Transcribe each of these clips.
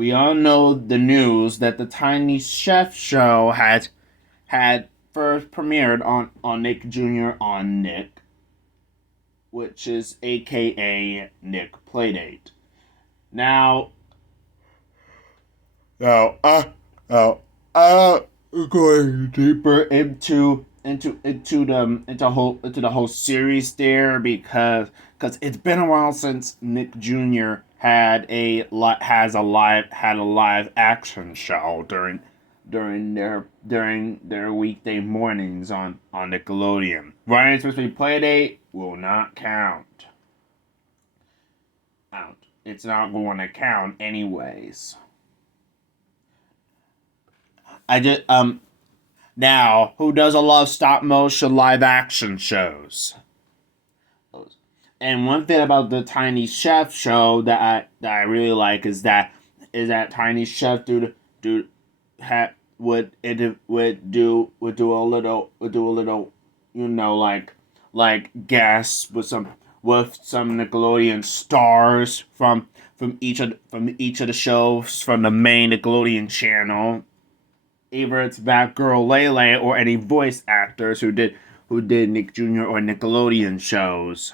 we all know the news that the Tiny Chef show had first premiered on Nick Jr. on Nick, which is AKA Nick Playdate. Now, now, going deeper into the whole series there because it's been a while since Nick Jr. had a live action show during their weekday mornings on Nickelodeon. Ryan Smith's Playdate will not count. Out. It's not going to count anyways. I just Now, who doesn't love stop motion live action shows? And one thing about the Tiny Chef show that I really like is that Tiny Chef would do a little like guests with some Nickelodeon stars from each of the shows from the main Nickelodeon channel. Either it's Batgirl Lele or any voice actors who did Nick Jr. or Nickelodeon shows.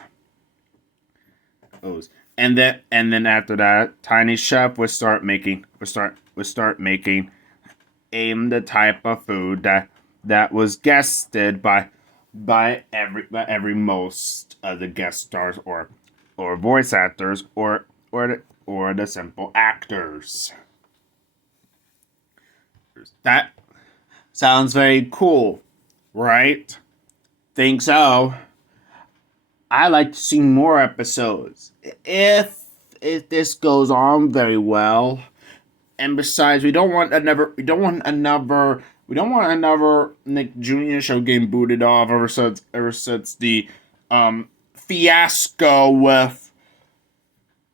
And then after that, Tiny Chef would start making the type of food that was guested by every most of the guest stars or voice actors or the simple actors. That sounds very cool, right? Think so. I like to see more episodes. If this goes on very well, and besides, we don't want another Nick Jr. show getting booted off ever since the fiasco with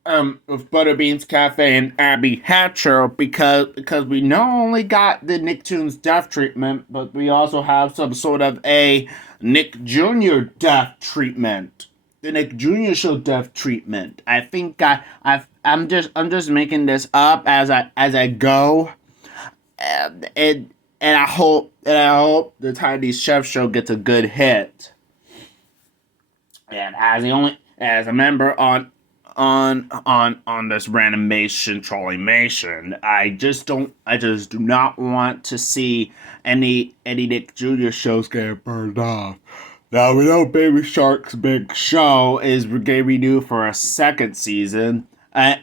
Butterbean's Cafe and Abby Hatcher because we not only got the Nicktoons death treatment, but we also have some sort of a Nick Jr. death treatment. The Nick Jr. show death treatment. I think I'm just making this up as I go, and I hope the Tiny Chef show gets a good hit. And as a member on this Ranimation Trollymation, I just do not want to see any Nick Jr. shows get burned off. Now we know Baby Shark's Big Show is getting renewed for a second season, and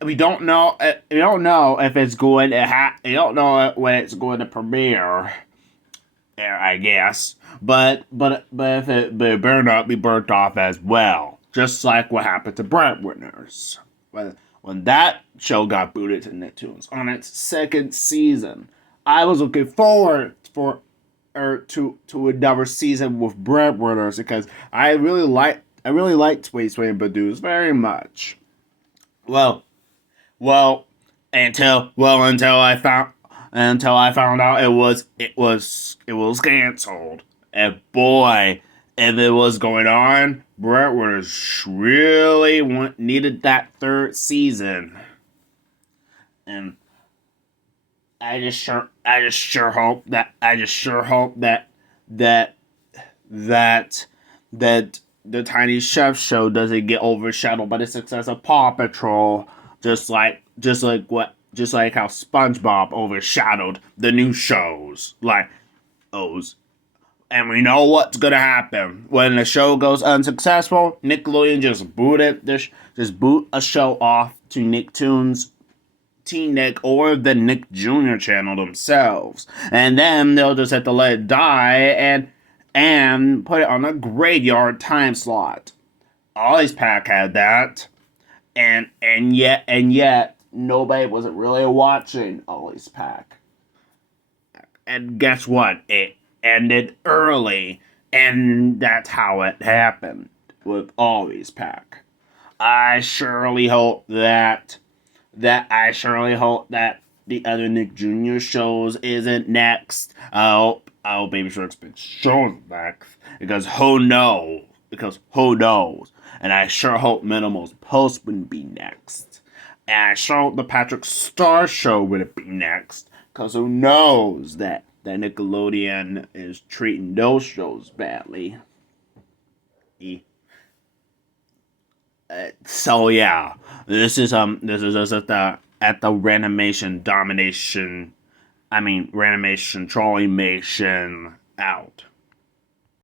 we don't know. We don't know if it's going to we don't know when it's going to premiere. I guess, but it better not be burnt off as well. Just like what happened to Breadwinners when that show got booted to Nicktoons on its second season. I was looking forward to another season with Breadwinners because I really liked Sway Sway and Badooz very much. Well, well, until I found out it was canceled. And boy, if it was going on, Brett was really needed that third season. And I just sure hope that the Tiny Chef show doesn't get overshadowed by the success of Paw Patrol, just like how SpongeBob overshadowed the new shows like those. And we know what's gonna happen when the show goes unsuccessful. Nickelodeon just boot a show off to Nicktoons, Teen Nick, or the Nick Jr. channel themselves, and then they'll just have to let it die and put it on a graveyard time slot. Always Pack had that, and yet nobody wasn't really watching Ollie's Pack. And guess what? It ended early, and that's how it happened with Ollie's Pack. I surely hope that the other Nick Jr. shows isn't next. I hope Baby Shark's Big Show is next because who knows? And I sure hope Minimal's Post wouldn't be next. And so the Patrick Star Show would be next, because who knows that Nickelodeon is treating those shows badly. So yeah, this is us at the Ranimation domination. I mean Ranimation Trollymation out.